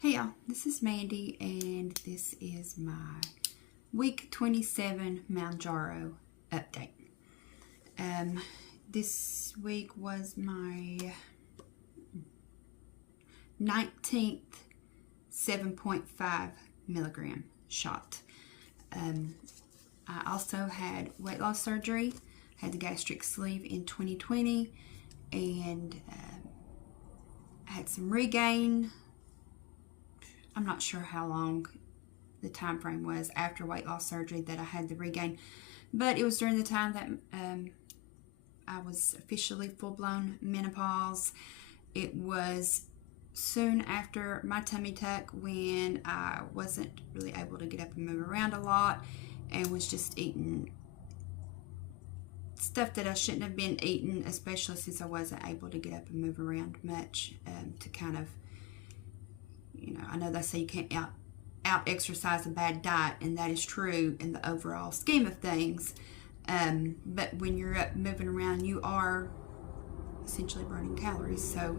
Hey y'all, this is Mandy and this is my week 27 Mounjaro update. This week was my 19th 7.5 milligram shot. I also had weight loss surgery, had the gastric sleeve in 2020, and had some regain. I'm not sure how long the time frame was after weight loss surgery that I had the regain, but it was during the time that I was officially full-blown menopause. It was soon after my tummy tuck when I wasn't really able to get up and move around a lot and was just eating stuff that I shouldn't have been eating, especially since I wasn't able to get up and move around much, to kind of, I know they say you can't out exercise a bad diet, and that is true in the overall scheme of things. But when you're up moving around, you are essentially burning calories. So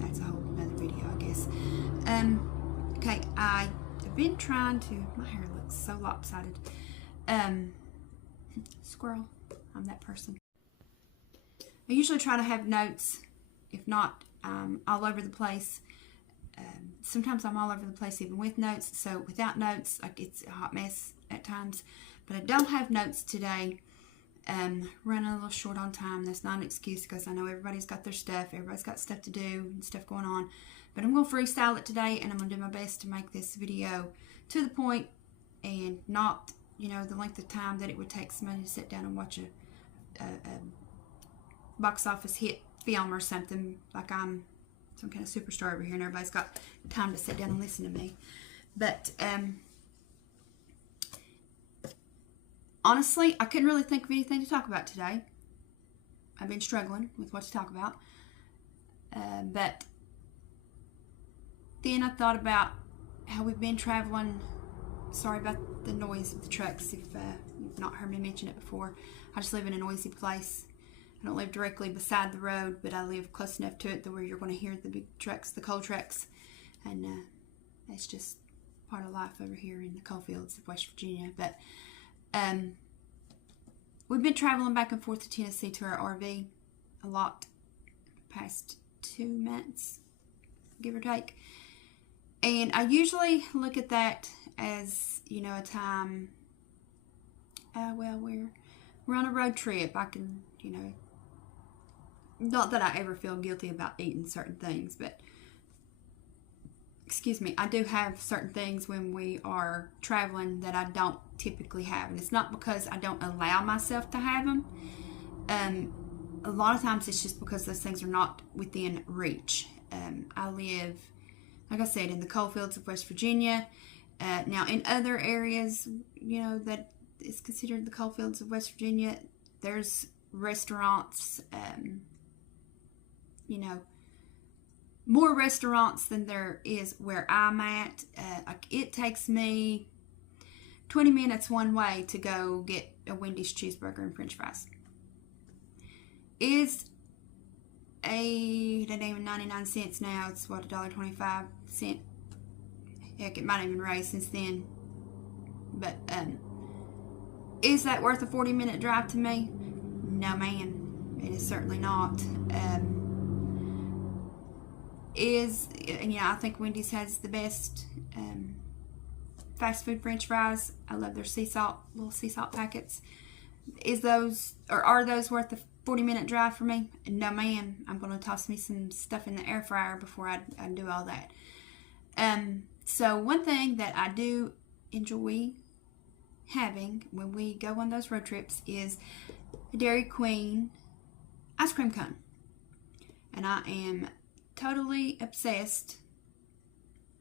that's a whole another video, I guess. Okay, I have been trying to. My hair looks so lopsided. Squirrel. I'm that person. I usually try to have notes. If not, all over the place. Sometimes I'm all over the place even with notes. So without notes, it's a hot mess at times. But I don't have notes today. Running a little short on time. That's not an excuse because I know everybody's got their stuff. Everybody's got stuff to do and stuff going on. But I'm going to freestyle it today, and I'm going to do my best to make this video to the point and not, the length of time that it would take somebody to sit down and watch a box office hit film or something, like I'm some kind of superstar over here and everybody's got time to sit down and listen to me. But honestly, I couldn't really think of anything to talk about today. I've been struggling with what to talk about. But then I thought about how we've been traveling. Sorry about the noise of the trucks if you've not heard me mention it before. I just live in a noisy place. I don't live directly beside the road, but I live close enough to it that where you're going to hear the big trucks, the coal trucks, and that's just part of life over here in the coal fields of West Virginia. But we've been traveling back and forth to Tennessee to our RV a lot past 2 months, give or take. And I usually look at that as, a time, well, we're on a road trip. I can, not that I ever feel guilty about eating certain things, but excuse me, I do have certain things when we are traveling that I don't typically have, and it's not because I don't allow myself to have them. A lot of times it's just because those things are not within reach. I live, like I said, in the coal fields of West Virginia. Now in other areas, that is considered the coal fields of West Virginia, there's restaurants, more restaurants than there is where I'm at. It takes me 20 minutes one way to go get a Wendy's cheeseburger and french fries. Is that ain't even 99 cents now. It's what, $1.25. Heck, it might even raise since then. But is that worth a 40-minute drive to me? No, ma'am. It is certainly not. I think Wendy's has the best fast food french fries. I love their little sea salt packets. Are those worth the 40-minute drive for me? No, ma'am. I'm going to toss me some stuff in the air fryer before I do all that. So one thing that I do enjoy having when we go on those road trips is a Dairy Queen ice cream cone. And I am totally obsessed,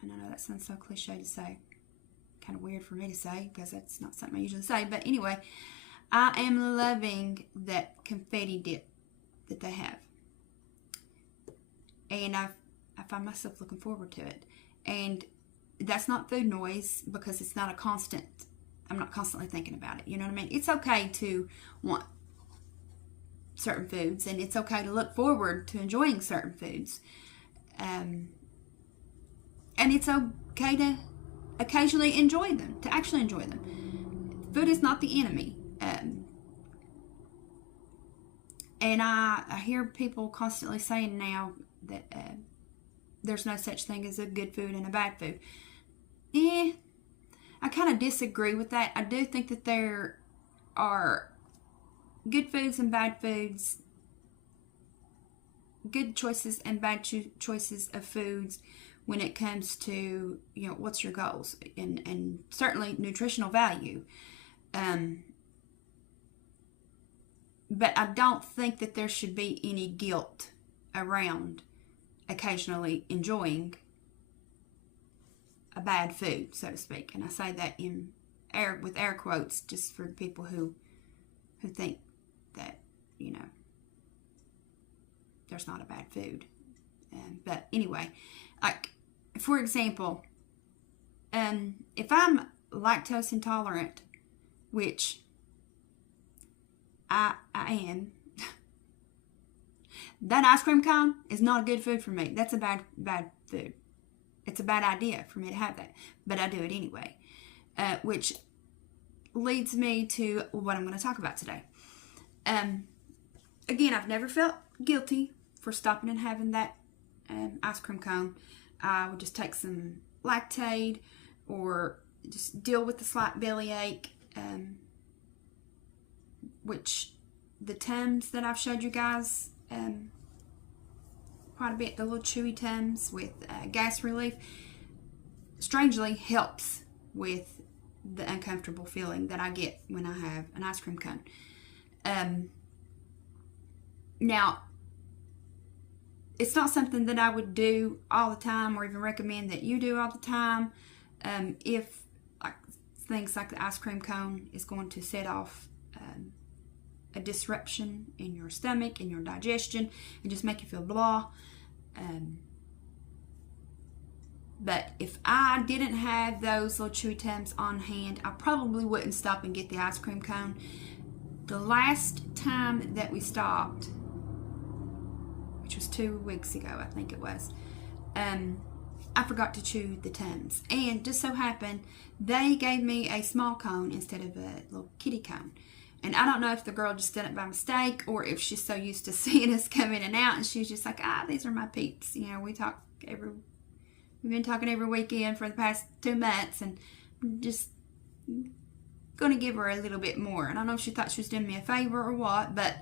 and I know that sounds so cliche to say, kind of weird for me to say because that's not something I usually say, but anyway, I am loving that confetti dip that they have, and I find myself looking forward to it. And that's not food noise because it's not I'm not constantly thinking about it, you know what I mean? It's okay to want certain foods, and it's okay to look forward to enjoying certain foods. And it's okay to occasionally enjoy them, to actually enjoy them. Food is not the enemy. And I hear people constantly saying now that there's no such thing as a good food and a bad food. I kind of disagree with that. I do think that there are good foods and bad foods, good choices and bad choices of foods when it comes to, what's your goals, and certainly nutritional value. But I don't think that there should be any guilt around occasionally enjoying a bad food, so to speak. And I say that with air quotes, just for the people who think that, there's not a bad food. But anyway, like, for example, if I'm lactose intolerant, which I am, that ice cream cone is not a good food for me. That's a bad food. It's a bad idea for me to have that, but I do it anyway, which leads me to what I'm going to talk about today. Again, I've never felt guilty for stopping and having that ice cream cone. I would just take some Lactaid or just deal with the slight bellyache, which the Tums that I've showed you guys quite a bit, the little chewy Tums with gas relief, strangely helps with the uncomfortable feeling that I get when I have an ice cream cone. Now, it's not something that I would do all the time or even recommend that you do all the time. If things like the ice cream cone is going to set off a disruption in your stomach, in your digestion, and just make you feel blah. But if I didn't have those little chewy Tums on hand, I probably wouldn't stop and get the ice cream cone. The last time that we stopped, which was 2 weeks ago, I think it was, I forgot to chew the Tums. And just so happened, they gave me a small cone instead of a little kitty cone. And I don't know if the girl just did it by mistake or if she's so used to seeing us come in and out, and she's just like, these are my peeps. We've been talking every weekend for the past 2 months, and I'm just going to give her a little bit more. And I don't know if she thought she was doing me a favor or what, but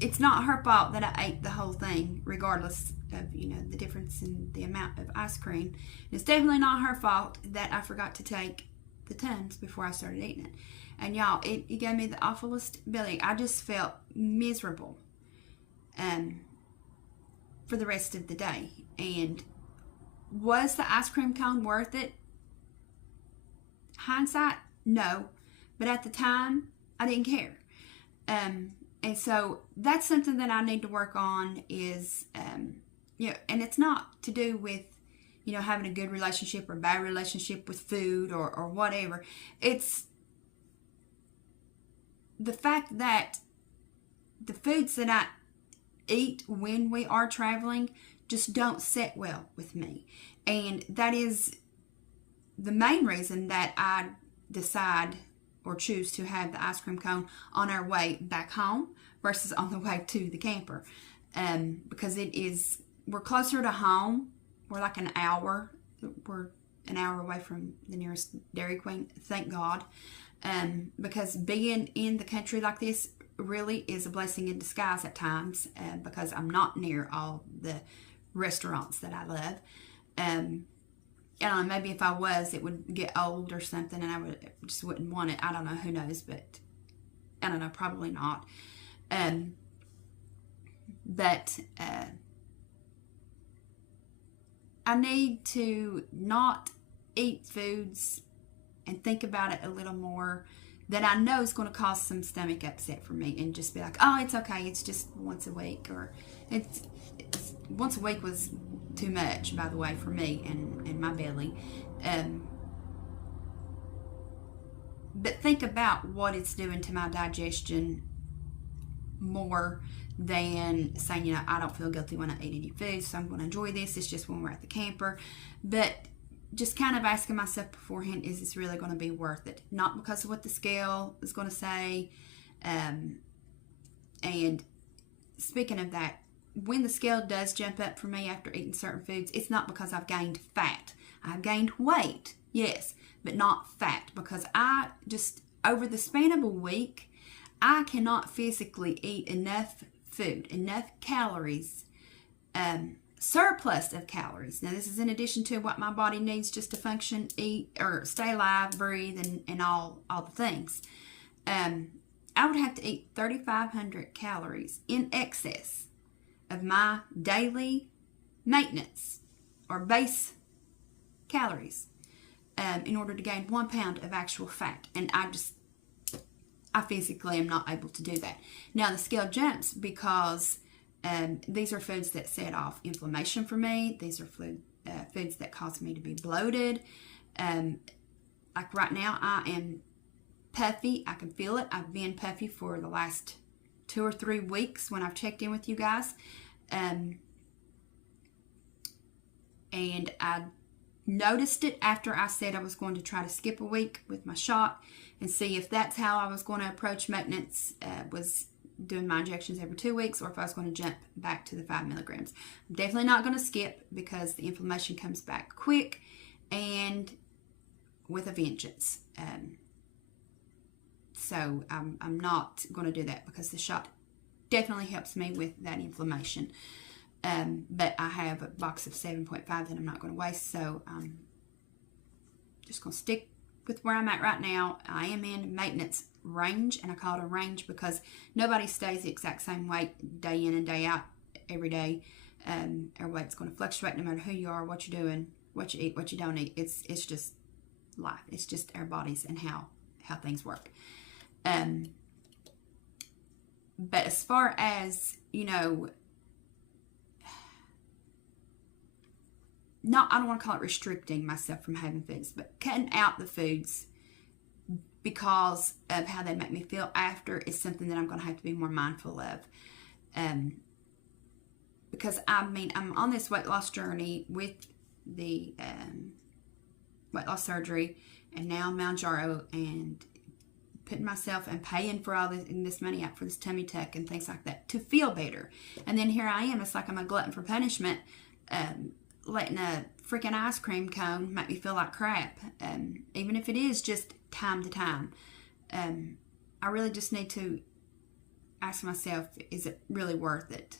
it's not her fault that I ate the whole thing, regardless of, the difference in the amount of ice cream. It's definitely not her fault that I forgot to take the Tums before I started eating it. And y'all, it gave me the awfulest belly. I just felt miserable for the rest of the day. And was the ice cream cone worth it? Hindsight, no. But at the time, I didn't care. And so that's something that I need to work on is, and it's not to do with, having a good relationship or bad relationship with food or whatever. It's the fact that the foods that I eat when we are traveling just don't sit well with me. And that is the main reason that I decide or choose to have the ice cream cone on our way back home versus on the way to the camper. Because we're closer to home. We're like an hour. We're an hour away from the nearest Dairy Queen, thank God. Because being in the country like this really is a blessing in disguise at times, because I'm not near all the restaurants that I love. I don't know, maybe if I was, it would get old or something and I just wouldn't want it. I don't know, who knows, but I don't know, probably not. But I need to not eat foods and think about it a little more that I know is going to cause some stomach upset for me, and just be like, it's okay, it's just once a week, or it's once a week was too much, by the way, for me and my belly. But think about what it's doing to my digestion more than saying, you know, I don't feel guilty when I eat any food, so I'm going to enjoy this. It's just when we're at the camper. But just kind of asking myself beforehand, is this really going to be worth it? Not because of what the scale is going to say. And speaking of that, when the scale does jump up for me after eating certain foods, it's not because I've gained fat. I've gained weight, yes, but not fat, because I just, over the span of a week, I cannot physically eat enough food, enough calories, surplus of calories. Now, this is in addition to what my body needs just to function, eat, or stay alive, breathe, and all the things. I would have to eat 3,500 calories in excess of my daily maintenance or base calories in order to gain 1 pound of actual fat. And I physically am not able to do that. Now, the scale jumps because these are foods that set off inflammation for me. These are foods that cause me to be bloated. Like right now, I am puffy. I can feel it. I've been puffy for the last 2 or 3 weeks when I've checked in with you guys. And I noticed it after I said I was going to try to skip a week with my shot and see if that's how I was going to approach maintenance, was doing my injections every 2 weeks, or if I was going to jump back to the 5 milligrams. I'm definitely not going to skip, because the inflammation comes back quick and with a vengeance. So I'm not going to do that, because the shot definitely helps me with that inflammation. But I have a box of 7.5 that I'm not going to waste, so I'm just going to stick with where I'm at right now. I am in maintenance range, and I call it a range because nobody stays the exact same weight day in and day out every day. Our weight's going to fluctuate no matter who you are, what you're doing, what you eat, what you don't eat. It's just life. It's just our bodies and how things work. But as far as, you know, I don't want to call it restricting myself from having foods, but cutting out the foods because of how they make me feel after is something that I'm going to have to be more mindful of. Because I'm on this weight loss journey with the weight loss surgery, and now Mounjaro, and putting myself and paying for all this money out for this tummy tuck and things like that to feel better. And then here I am, it's like I'm a glutton for punishment, letting a freaking ice cream cone make me feel like crap, even if it is just time to time. I really just need to ask myself, is it really worth it?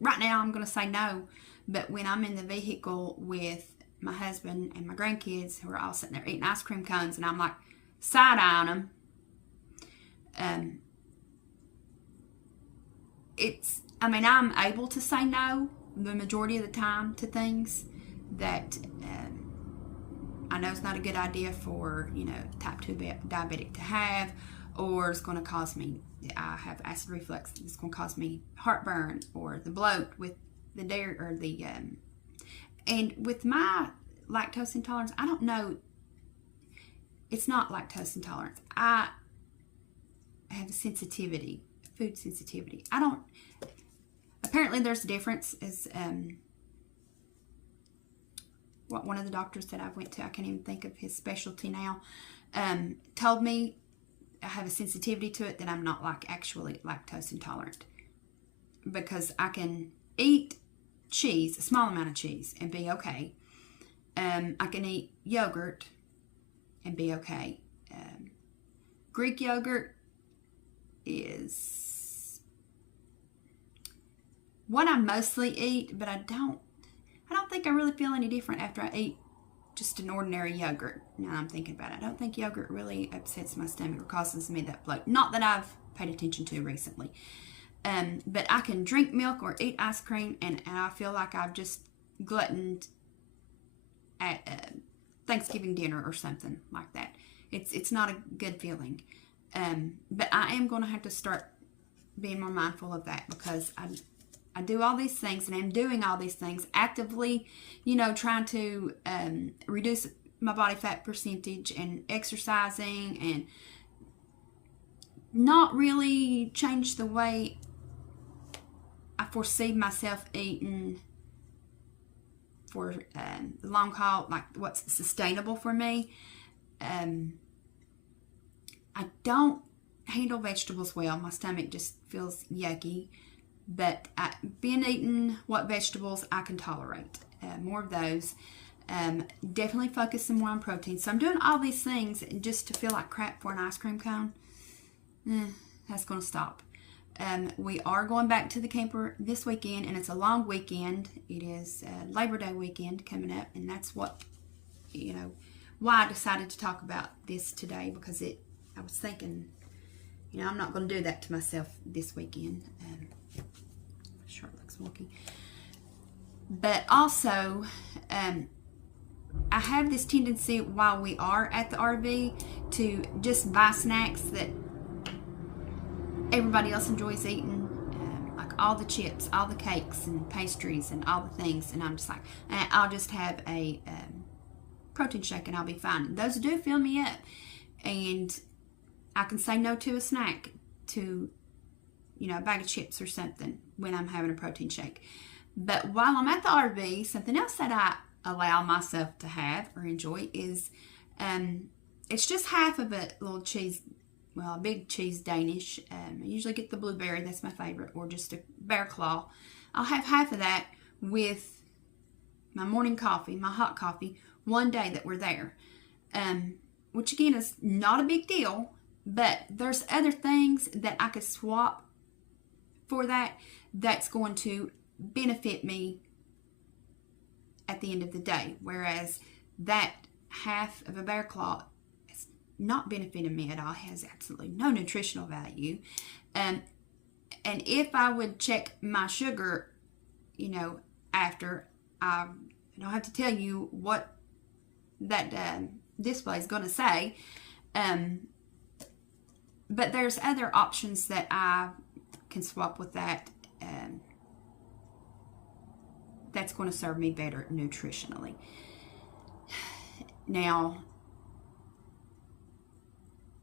Right now I'm going to say no, but when I'm in the vehicle with my husband and my grandkids who are all sitting there eating ice cream cones, and I'm like side-eyeing them, I'm able to say no the majority of the time to things that I know it's not a good idea for, you know, type 2 diabetic to have, or it's going to cause me, I have acid reflux, it's going to cause me heartburn or the bloat with the dairy, or the and with my lactose intolerance, I don't know, it's not lactose intolerance. I have a sensitivity, food sensitivity. Apparently there's a difference, as what one of the doctors that I went to, I can't even think of his specialty now, told me I have a sensitivity to it, that I'm not actually lactose intolerant, because I can eat cheese, a small amount of cheese, and be okay. I can eat yogurt and be okay. Greek yogurt is what I mostly eat, but I don't think I really feel any different after I eat just an ordinary yogurt. Now I'm thinking about it, I don't think yogurt really upsets my stomach or causes me that bloat. Not that I've paid attention to recently. But I can drink milk or eat ice cream, and I feel like I've just gluttoned at Thanksgiving dinner or something like that. It's not a good feeling. But I am going to have to start being more mindful of that, because I do all these things, and I'm doing all these things actively, you know, trying to reduce my body fat percentage, and exercising, and not really changed the way I foresee myself eating for the long haul, like what's sustainable for me. I don't handle vegetables well. My stomach just feels yucky. But I've been eating what vegetables I can tolerate. More of those. Definitely focus some more on protein. So I'm doing all these things just to feel like crap for an ice cream cone. That's going to stop. We are going back to the camper this weekend, and it's a long weekend. It is Labor Day weekend coming up, and that's what, why I decided to talk about this today, because I was thinking, I'm not going to do that to myself this weekend. Sure looks wonky. But also, I have this tendency while we are at the RV to just buy snacks that everybody else enjoys eating, like all the chips, all the cakes and pastries and all the things, and I'm just like, I'll just have a protein shake and I'll be fine. And those do fill me up, and I can say no to a snack, to a bag of chips or something when I'm having a protein shake. But while I'm at the RV, something else that I allow myself to have or enjoy is it's just half of a little cheese, a big cheese Danish. I usually get the blueberry, that's my favorite, or just a bear claw. I'll have half of that with my morning coffee, my hot coffee, one day that we're there. Which again is not a big deal, but there's other things that I could swap for that's going to benefit me at the end of the day. Whereas that half of a bear claw is not benefiting me at all. It has absolutely no nutritional value. And if I would check my sugar, after, I don't have to tell you what that display is going to say. But there's other options that I can swap with that. That's going to serve me better nutritionally. Now,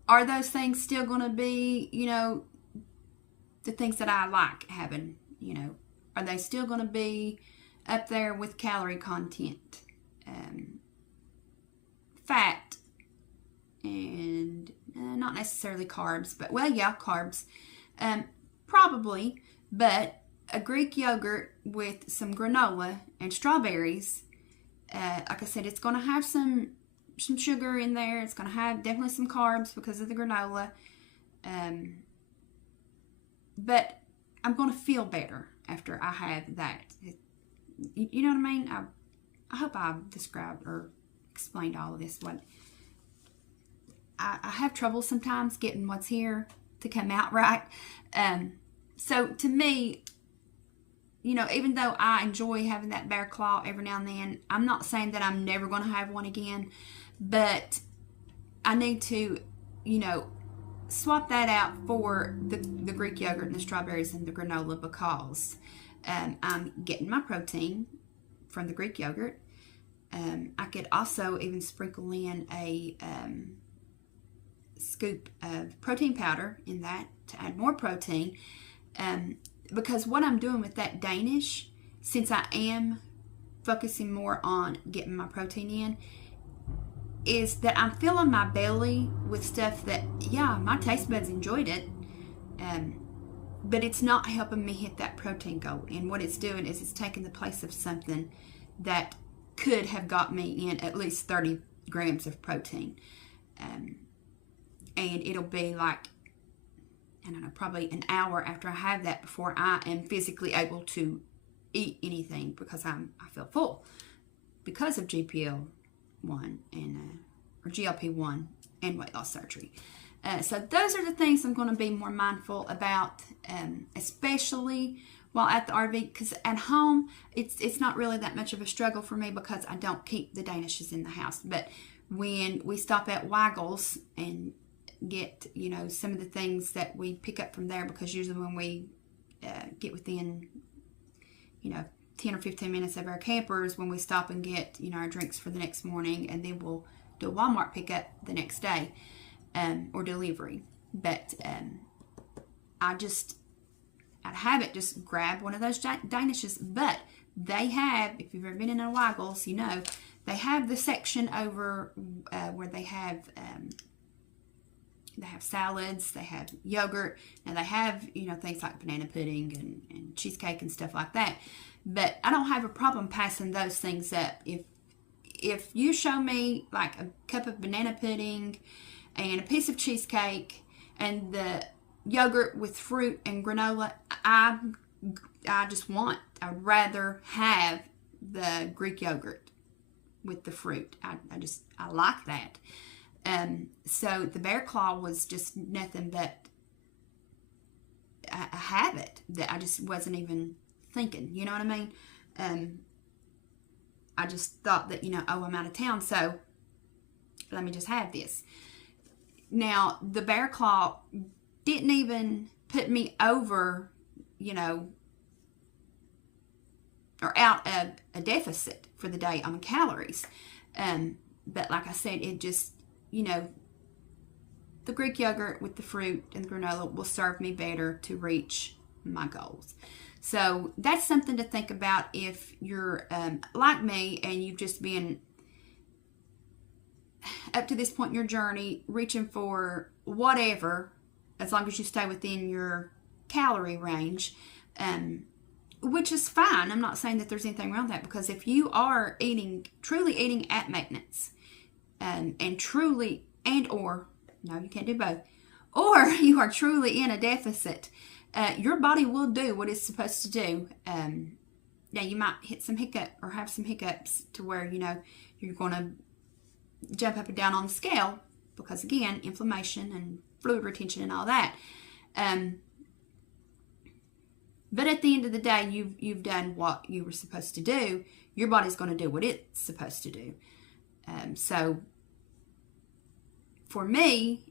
are those things still going to be, the things that I like having, are they still going to be up there with calorie content, fat, and not necessarily carbs, but carbs, probably, but a Greek yogurt with some granola and strawberries, like I said, it's going to have some sugar in there. It's going to have definitely some carbs because of the granola, but I'm going to feel better after I have that. You know what I mean? I hope I've described or explained all of this. What I have trouble sometimes getting what's here to come out right. So to me, even though I enjoy having that bear claw every now and then, I'm not saying that I'm never going to have one again, but I need to, swap that out for the Greek yogurt and the strawberries and the granola, because I'm getting my protein from the Greek yogurt. I could also even sprinkle in a scoop of protein powder in that to add more protein. Because what I'm doing with that Danish, since I am focusing more on getting my protein in, is that I'm filling my belly with stuff that, my taste buds enjoyed it, but it's not helping me hit that protein goal. And what it's doing is it's taking the place of something that could have got me in at least 30 grams of protein. And it'll be like, I don't know, probably an hour after I have that before I am physically able to eat anything, because I feel full because of GLP-1 and or GLP-1 and weight loss surgery. So those are the things I'm going to be more mindful about, especially while at the RV, because at home it's not really that much of a struggle for me because I don't keep the Danishes in the house. But when we stop at Weigel's and get some of the things that we pick up from there, because usually when we get within 10 or 15 minutes of our campers, when we stop and get our drinks for the next morning, and then we'll do a Walmart pickup the next day, or delivery. But I'd have it just grab one of those danishes. But they have, if you've ever been in a Weigels, you know, they have the section over where they have salads, they have yogurt, and they have, you know, things like banana pudding and cheesecake and stuff like that. But I don't have a problem passing those things up. If you show me like a cup of banana pudding and a piece of cheesecake and the yogurt with fruit and granola, I'd rather have the Greek yogurt with the fruit. I like that. So the bear claw was just nothing but a habit that I just wasn't even thinking, you know what I mean? I just thought that, you know, oh, I'm out of town, so let me just have this. Now, the bear claw didn't even put me over, you know, or out of a deficit for the day on calories. But like I said, it just, you know, the Greek yogurt with the fruit and the granola will serve me better to reach my goals. So that's something to think about if you're like me and you've just been up to this point in your journey reaching for whatever, as long as you stay within your calorie range, which is fine. I'm not saying that there's anything wrong with that, because if you are truly eating at maintenance, and truly, or no, you can't do both, or you are truly in a deficit, your body will do what it's supposed to do. Now you might hit some hiccup or have some hiccups to where, you know, you're going to jump up and down on the scale because, again, inflammation and fluid retention and all that. But at the end of the day, you've done what you were supposed to do. Your body's going to do what it's supposed to do. So for me,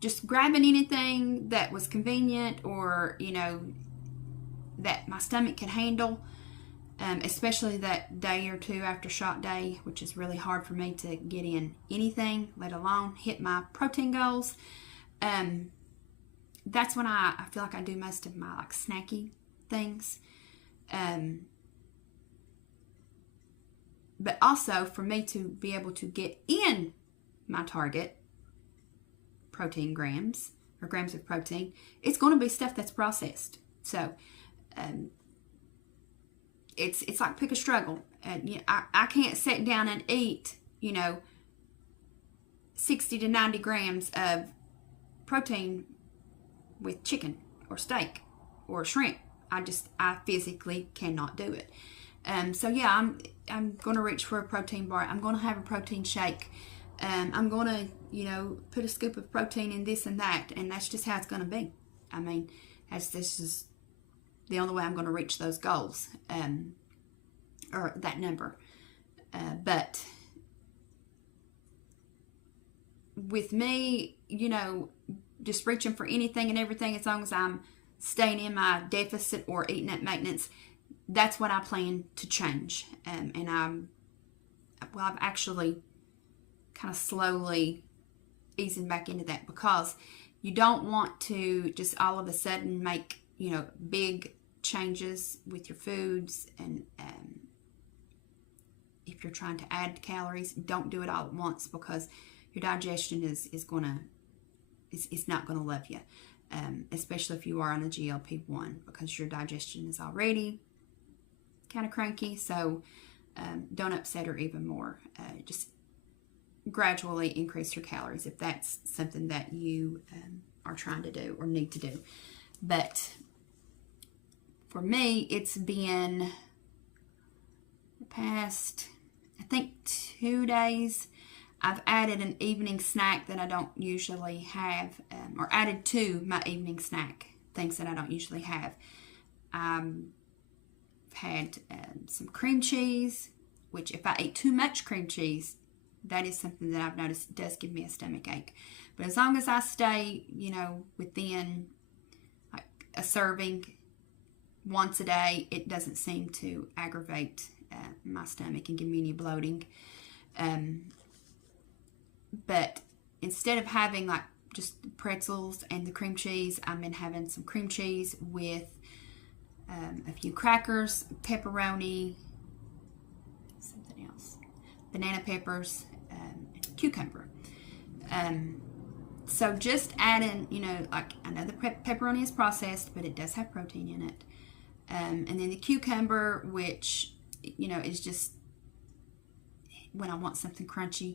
just grabbing anything that was convenient or, you know, that my stomach could handle, especially that day or two after shot day, which is really hard for me to get in anything, let alone hit my protein goals. That's when I feel like I do most of my like snacky things. But also for me to be able to get in my target protein grams or grams of protein, it's going to be stuff that's processed. So it's like pick a struggle. You know, I can't sit down and eat, you know, 60 to 90 grams of protein with chicken or steak or shrimp. I physically cannot do it. So yeah, I'm going to reach for a protein bar. I'm going to have a protein shake. I'm going to, you know, put a scoop of protein in this and that, and that's just how it's going to be. I mean, this is the only way I'm going to reach those goals, or that number. But with me, you know, just reaching for anything and everything, as long as I'm staying in my deficit or eating at maintenance, that's what I plan to change. And I've actually kind of slowly easing back into that, because you don't want to just all of a sudden make, you know, big changes with your foods. And if you're trying to add calories, don't do it all at once, because your digestion is not going to love you, especially if you are on a GLP-1, because your digestion is already kind of cranky. So don't upset her even more. Just gradually increase your calories if that's something that you are trying to do or need to do. But for me, it's been the past, I think, 2 days. I've added an evening snack that I don't usually have, or added to my evening snack things that I don't usually have. I've had some cream cheese, which if I eat too much cream cheese, that is something that I've noticed does give me a stomach ache. But as long as I stay, you know, within like a serving once a day, it doesn't seem to aggravate my stomach and give me any bloating. But instead of having like just pretzels and the cream cheese. I've been having some cream cheese with a few crackers, pepperoni, something else, banana peppers, and cucumber. So just adding, like, I know the pepperoni is processed, but it does have protein in it. And then the cucumber, which, is just, when I want something crunchy,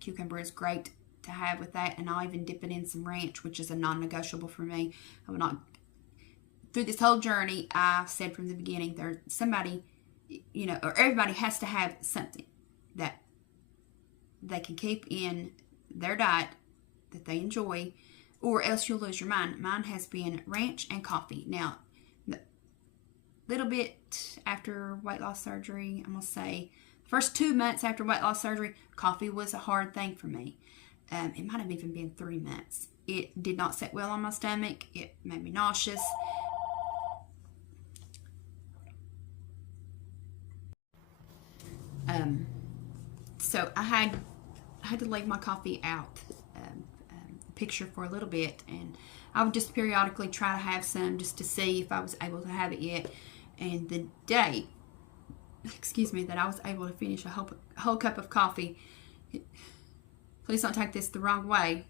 cucumber is great to have with that. And I'll even dip it in some ranch, which is a non-negotiable for me. I will not, through this whole journey, I've said from the beginning, there's somebody, or everybody has to have something that they can keep in their diet that they enjoy, or else you'll lose your mind. Mine has been ranch and coffee. Now, a little bit after weight loss surgery, I'm going to say, first 2 months after weight loss surgery, coffee was a hard thing for me. It might have even been 3 months. It did not sit well on my stomach. It made me nauseous. So I had to leave my coffee out the picture for a little bit, and I would just periodically try to have some just to see if I was able to have it yet. And the day, that I was able to finish a whole cup of coffee, please don't take this the wrong way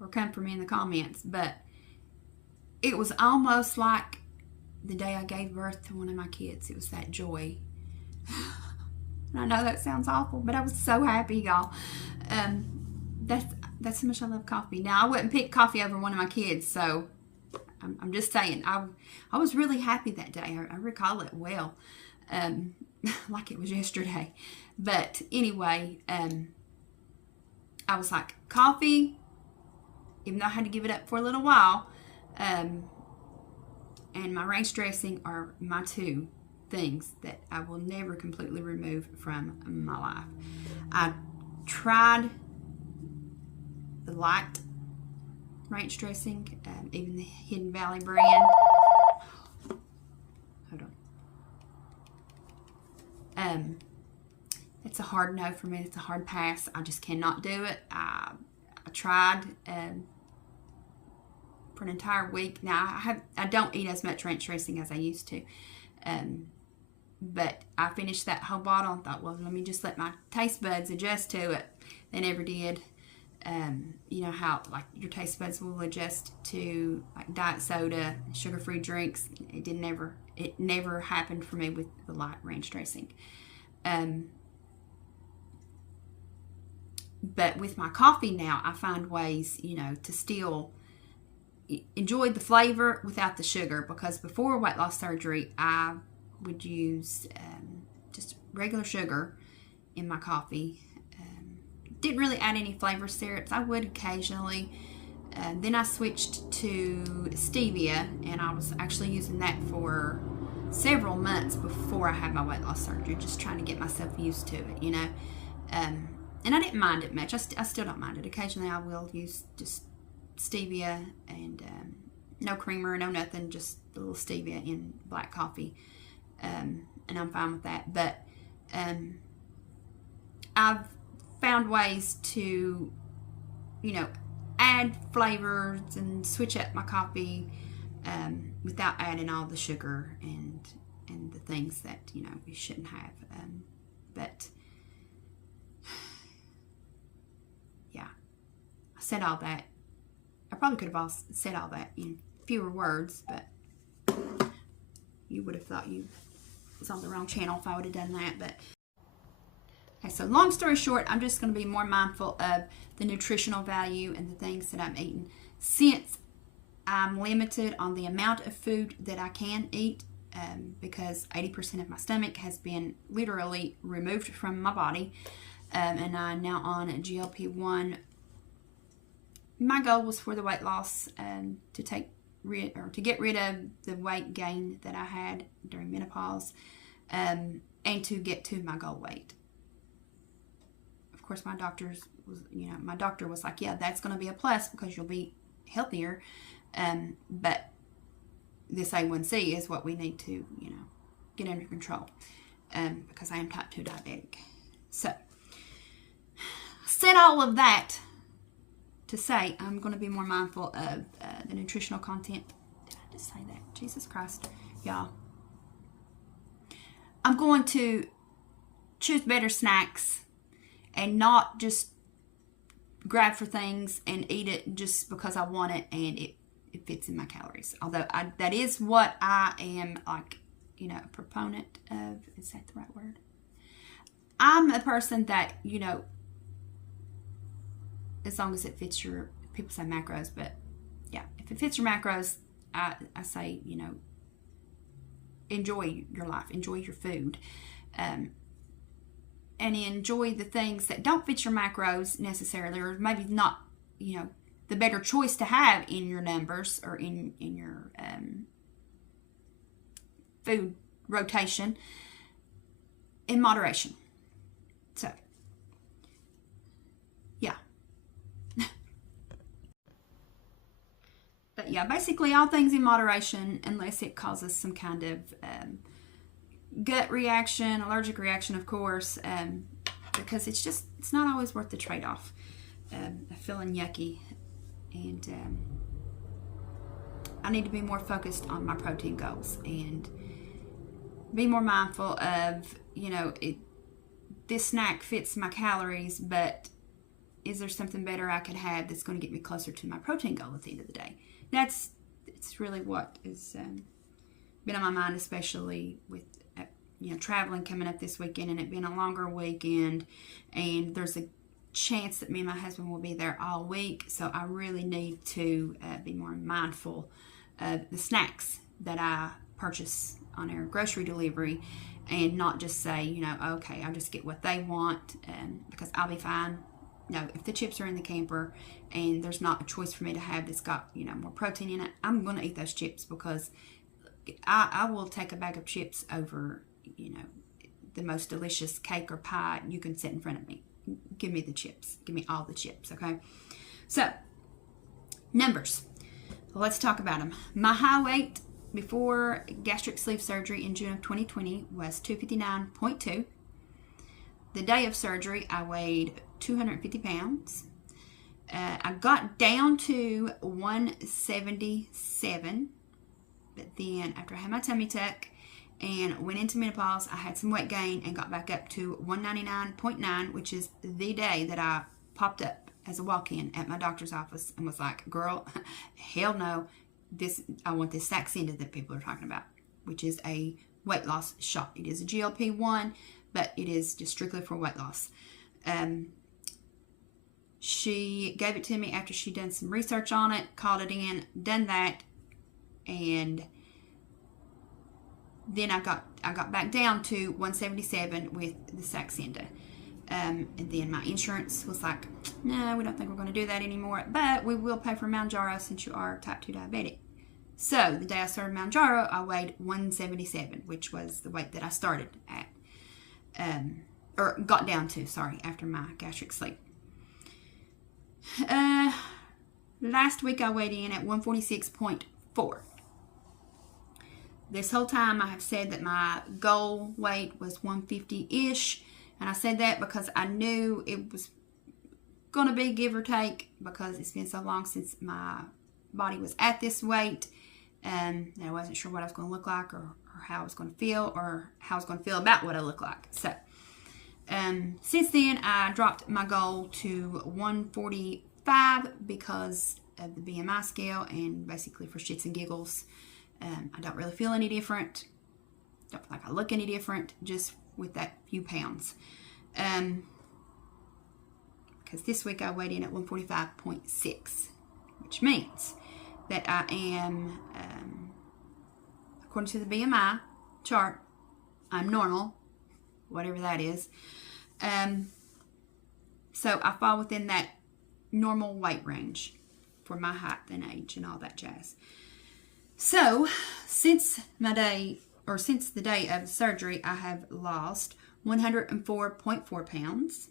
or come for me in the comments, but it was almost like the day I gave birth to one of my kids. It was that joy. I know that sounds awful, but I was so happy, y'all. That's how much I love coffee. Now, I wouldn't pick coffee over one of my kids, so I'm just saying, I was really happy that day. I recall it well, like it was yesterday. But anyway, I was like, coffee, even though I had to give it up for a little while, and my ranch dressing are my two things that I will never completely remove from my life. I tried the light ranch dressing, even the Hidden Valley brand. Hold on. It's a hard no for me. It's a hard pass. I just cannot do it. I tried for an entire week. Now I don't eat as much ranch dressing as I used to. But I finished that whole bottle and thought, well, let me just let my taste buds adjust to it. They never did. You know how, like, your taste buds will adjust to, like, diet soda, sugar-free drinks. It never happened for me with the light ranch dressing. But with my coffee now, I find ways, to still enjoy the flavor without the sugar. Because before weight loss surgery, I would use just regular sugar in my coffee. Didn't really add any flavor syrups. I would occasionally. Then I switched to stevia, and I was actually using that for several months before I had my weight loss surgery, just trying to get myself used to it, And I didn't mind it much. I still don't mind it. Occasionally I will use just stevia and no creamer, no nothing, just a little stevia in black coffee. And I'm fine with that. But I've found ways to, add flavors and switch up my coffee without adding all the sugar and the things that, you shouldn't have. But yeah, I said all that. I probably could have said all that in fewer words, but you would have thought you was on the wrong channel if I would have done that. But okay, so long story short, I'm just going to be more mindful of the nutritional value and the things that I'm eating. Since I'm limited on the amount of food that I can eat, because 80% of my stomach has been literally removed from my body, and I'm now on a GLP-1. My goal was for the weight loss, to get rid of the weight gain that I had during menopause, and to get to my goal weight. Of course, my doctor was like, yeah, that's going to be a plus because you'll be healthier. But this A1C is what we need to, get under control, because I am type 2 diabetic. So, said all of that to say I'm going to be more mindful of the nutritional content. Did I just say that? Jesus Christ, y'all. I'm going to choose better snacks and not just grab for things and eat it just because I want it and it fits in my calories. Although that is what I am, like, you know, a proponent of. Is that the right word? I'm a person that, you know, as long as it fits your, people say macros, but yeah, if it fits your macros, I say, you know, enjoy your life, enjoy your food, and enjoy the things that don't fit your macros necessarily, or maybe not, you know, the better choice to have in your numbers or in your food rotation, in moderation. So, yeah. But yeah, basically all things in moderation, unless it causes some kind of gut reaction, allergic reaction, of course, because it's not always worth the trade-off of feeling yucky. And I need to be more focused on my protein goals and be more mindful of, you know, this snack fits my calories, but is there something better I could have that's going to get me closer to my protein goal at the end of the day? It's really what has been on my mind, especially with, you know, traveling coming up this weekend and it being a longer weekend, and there's a chance that me and my husband will be there all week, so I really need to be more mindful of the snacks that I purchase on our grocery delivery, and not just say, you know, okay, I'll just get what they want, because I'll be fine. No, if the chips are in the camper and there's not a choice for me to have that's got, you know, more protein in it, I'm going to eat those chips, because I will take a bag of chips over, you know, the most delicious cake or pie you can set in front of me. Give me the chips. Give me all the chips, okay? So, numbers. Let's talk about them. My high weight before gastric sleeve surgery in June of 2020 was 259.2. The day of surgery, I weighed 250 pounds. I got down to 177, but then after I had my tummy tuck and went into menopause, I had some weight gain and got back up to 199.9, which is the day that I popped up as a walk-in at my doctor's office and was like, girl, hell no, I want this Saxenda that people are talking about, which is a weight loss shot. It is a GLP-1, but it is just strictly for weight loss. She gave it to me after she'd done some research on it, called it in, done that, and then I got back down to 177 with the Saxenda. And then my insurance was like, no, we don't think we're going to do that anymore, but we will pay for Mounjaro since you are type 2 diabetic. So the day I started Mounjaro, I weighed 177, which was the weight that I started at, or got down to, sorry, after my gastric sleeve. Last week I weighed in at 146.4. This whole time I have said that my goal weight was 150-ish, and I said that because I knew it was going to be give or take, because it's been so long since my body was at this weight, and I wasn't sure what I was going to look like, or how I was going to feel, or how I was going to feel about what I look like. So since then I dropped my goal to 145 because of the BMI scale, and basically for shits and giggles. I don't really feel any different. Don't feel like I look any different, just with that few pounds. Because this week I weighed in at 145.6, which means that I am, according to the BMI chart, I'm normal, whatever that is. So I fall within that normal weight range for my height and age and all that jazz. So, since the day of surgery, I have lost 104.4 pounds.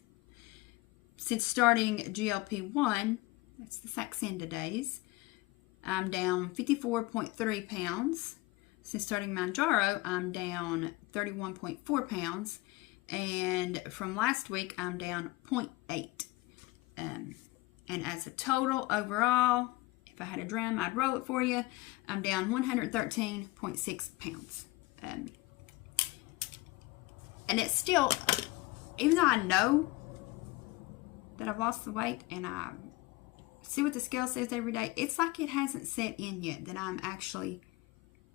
Since starting GLP-1, that's the Saxenda days, I'm down 54.3 pounds. Since starting Mounjaro, I'm down 31.4 pounds. And from last week, I'm down 0.8. And as a total overall, if I had a drum, I'd roll it for you. I'm down 113.6 pounds. And it's still, even though I know that I've lost the weight and I see what the scale says every day, it's like it hasn't set in yet that I'm actually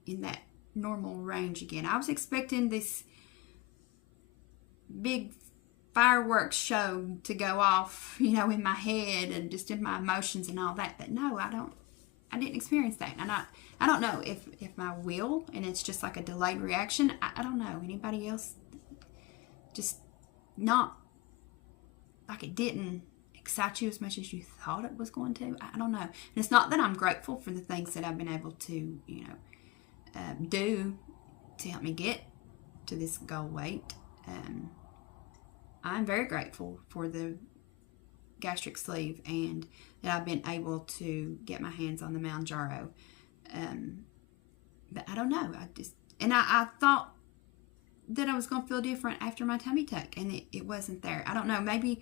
in that normal range again. I was expecting this big fireworks show to go off, you know, in my head and just in my emotions and all that. But no, I didn't experience that. And I don't know if my will, and it's just like a delayed reaction. I don't know. Anybody else? Just not, like it didn't excite you as much as you thought it was going to. I don't know. And it's not that I'm grateful for the things that I've been able to, you know, do to help me get to this goal weight. I'm very grateful for the gastric sleeve and that I've been able to get my hands on the Mounjaro. But I don't know. I thought that I was going to feel different after my tummy tuck, and it wasn't there. I don't know. Maybe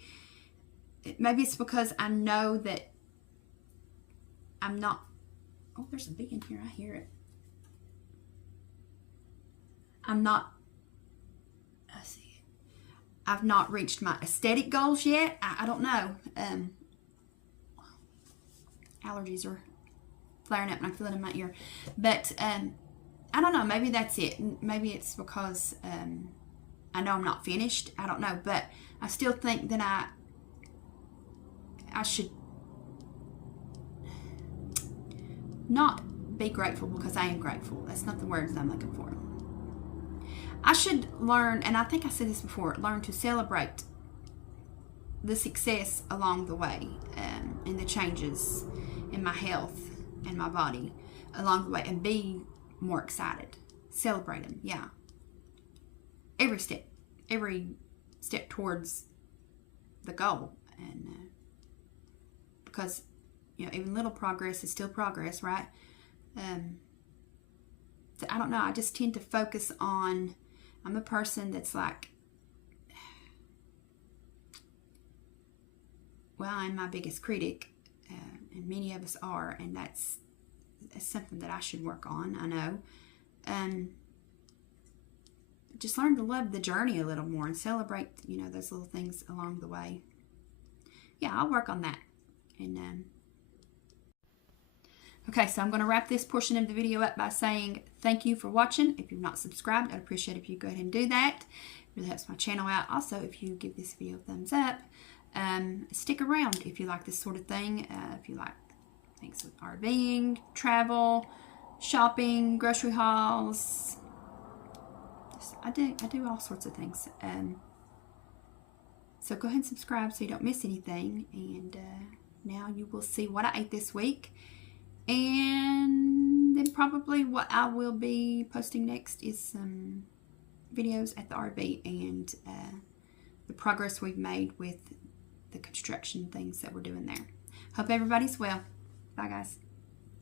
it's because I know that I'm not. Oh, there's a bee in here. I hear it. I'm not. Let's see. I've not reached my aesthetic goals yet. I don't know. Allergies are flaring up and I feel it in my ear. But I don't know. Maybe that's it. Maybe it's because I know I'm not finished. I don't know. But I still think that I should not be grateful, because I am grateful. That's not the words I'm looking for. I should learn, and I think I said this before, learn to celebrate the success along the way, and the changes in my health and my body along the way, and be more excited. Celebrate them, yeah. Every step towards the goal. And because, you know, even little progress is still progress, right? So I don't know. I just tend to focus on, I'm a person that's like, well, I'm my biggest critic, and many of us are, and that's something that I should work on, I know. Just learn to love the journey a little more and celebrate, you know, those little things along the way. Yeah, I'll work on that. And okay, so I'm going to wrap this portion of the video up by saying thank you for watching. If you've not subscribed, I'd appreciate if you go ahead and do that. It really helps my channel out. Also, if you give this video a thumbs up, stick around if you like this sort of thing. If you like things with RVing, travel, shopping, grocery hauls. I do all sorts of things. So go ahead and subscribe so you don't miss anything. And now you will see what I ate this week. And then probably what I will be posting next is some videos at the RV and the progress we've made with the construction things that we're doing there. Hope everybody's well. Bye, guys.